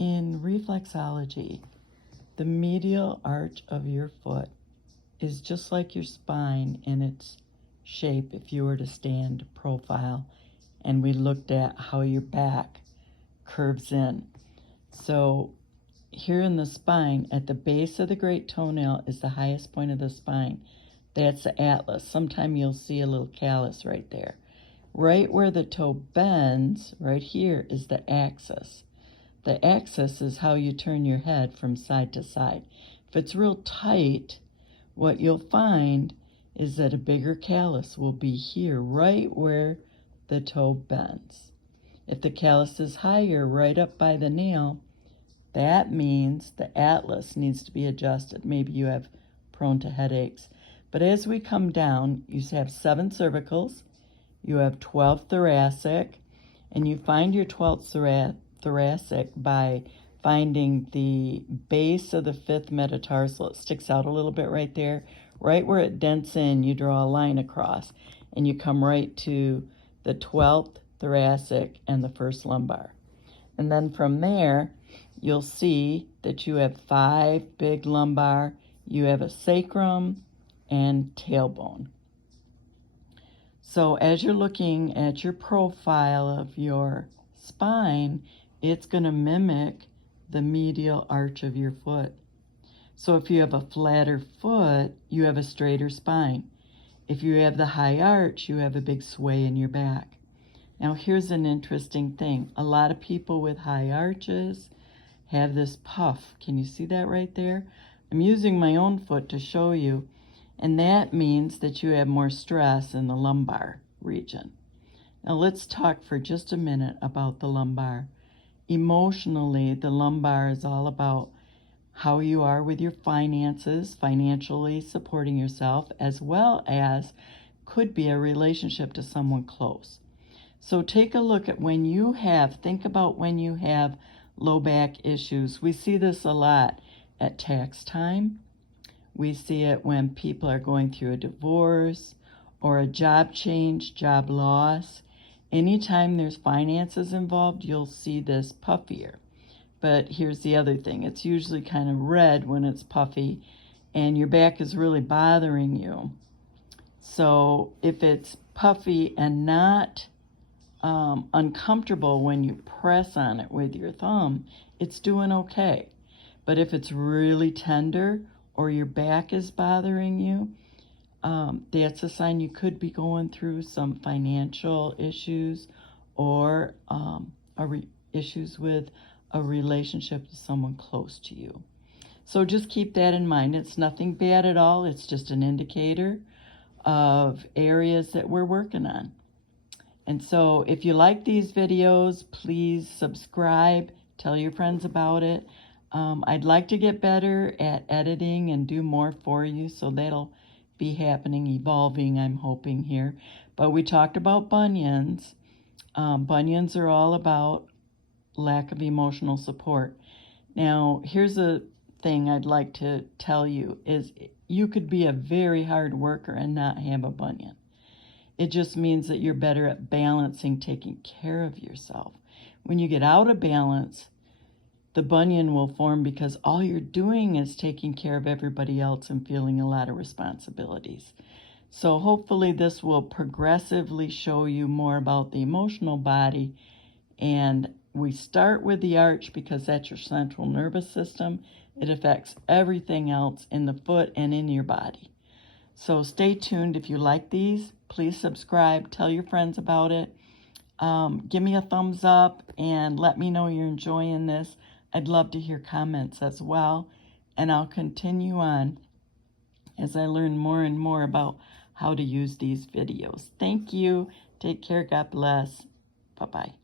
In reflexology, the medial arch of your foot is just like your spine in its shape if you were to stand profile and we looked at how your back curves in. So here in the spine, at the base of the great toenail is the highest point of the spine. That's the atlas. Sometime you'll see a little callus right there. Right where the toe bends, right here, is the axis. The axis is how you turn your head from side to side. If it's real tight, what you'll find is that a bigger callus will be here, right where the toe bends. If the callus is higher, right up by the nail, that means the atlas needs to be adjusted. Maybe you have prone to headaches. But as we come down, you have 7 cervicals, you have 12 thoracic, and you find your 12th thoracic by finding the base of the 5th metatarsal. It sticks out a little bit right there. Right where it dents in, you draw a line across, and you come right to the 12th thoracic and the 1st lumbar. And then from there, you'll see that you have 5 big lumbar, you have a sacrum, and tailbone. So as you're looking at your profile of your spine, it's going to mimic the medial arch of your foot. So if you have a flatter foot, you have a straighter spine. If you have the high arch, you have a big sway in your back. Now here's an interesting thing. A lot of people with high arches have this puff. Can you see that right there? I'm using my own foot to show you, and that means that you have more stress in the lumbar region. Now let's talk for just a minute about the lumbar. Emotionally, the lumbar is all about how you are with your finances, financially supporting yourself, as well as could be a relationship to someone close. So take a look at think about when you have low back issues. We see this a lot at tax time. We see it when people are going through a divorce or a job change, job loss. Anytime there's finances involved, you'll see this puffier. But here's the other thing. It's usually kind of red when it's puffy and your back is really bothering you. So if it's puffy and not uncomfortable when you press on it with your thumb, it's doing okay. But if it's really tender or your back is bothering you, that's a sign you could be going through some financial issues or issues with a relationship with someone close to you. So just keep that in mind. It's nothing bad at all. It's just an indicator of areas that we're working on. And so if you like these videos, please subscribe, tell your friends about it. I'd like to get better at editing and do more for you, so that'll be happening, evolving, I'm hoping here. But we talked about bunions. Bunions are all about lack of emotional support. Now, here's a thing I'd like to tell you is you could be a very hard worker and not have a bunion. It just means that you're better at balancing, taking care of yourself. When you get out of balance, the bunion will form because all you're doing is taking care of everybody else and feeling a lot of responsibilities. So hopefully this will progressively show you more about the emotional body. And we start with the arch because that's your central nervous system. It affects everything else in the foot and in your body. So stay tuned. If you like these, please subscribe, tell your friends about it. Give me a thumbs up and let me know you're enjoying this. I'd love to hear comments as well, and I'll continue on as I learn more and more about how to use these videos. Thank you. Take care. God bless. Bye-bye.